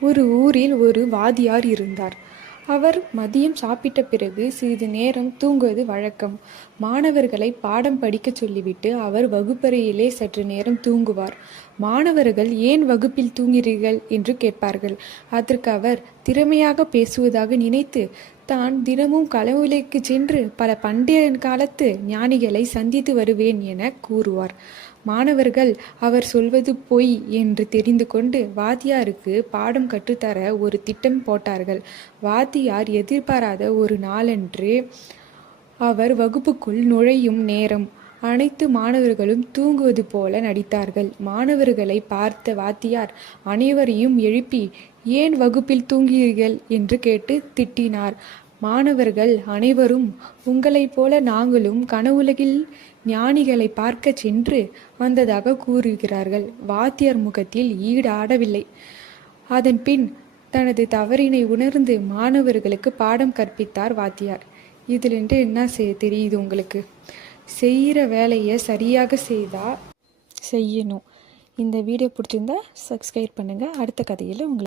ஒரு ஊரில் ஒரு வாத்தியார் இருந்தார். அவர் மதியம் சாப்பிட்ட பிறகு சிறிது நேரம் தூங்குவது வழக்கம். மாணவர்களை பாடம் படிக்கச் சொல்லிவிட்டு அவர் வகுப்பறையிலே சற்று நேரம் தூங்குவார். மாணவர்கள் ஏன் வகுப்பில் தூங்குகிறீர்கள் என்று கேட்பார்கள். அதற்கு அவர் திறமையாக பேசுவதாக நினைத்து தான் தினமும் களவுலைக்குச் சென்று பல பண்டைய காலத்து ஞானிகளை சந்தித்து வருவேன் என கூறுவார். மாணவர்கள் அவர் சொல்வது பொய் என்று தெரிந்து கொண்டு வாத்தியாருக்கு பாடம் கற்றுத்தர ஒரு திட்டம் போட்டார்கள். வாத்தியார் எதிர்பாராத ஒரு நாளன்று அவர் வகுப்புக்குள் நுழையும் நேரம் அனைத்து மாணவர்களும் தூங்குவது போல நடித்தார்கள். மாணவர்களை பார்த்த வாத்தியார் அனைவரையும் எழுப்பி ஏன் வகுப்பில் தூங்குகிறீர்கள் என்று கேட்டு திட்டினார். மாணவர்கள் அனைவரும் உங்களைப் போல நாங்களும் கனவுலகில் ஞானிகளை பார்க்க சென்று வந்ததாக கூறுகிறார்கள். வாத்தியார் முகத்தில் ஈடாடவில்லை. அதன் பின் தனது தவறினை உணர்ந்து மாணவர்களுக்கு பாடம் கற்பித்தார் வாத்தியார். இதிலிருந்து என்ன தெரியுது உங்களுக்கு? செய்கிற வேலையை சரியாக செய்யணும். இந்த வீடியோ பிடிச்சிருந்தா சப்ஸ்கிரைப் பண்ணுங்கள். அடுத்த கதையில் உங்களுக்கு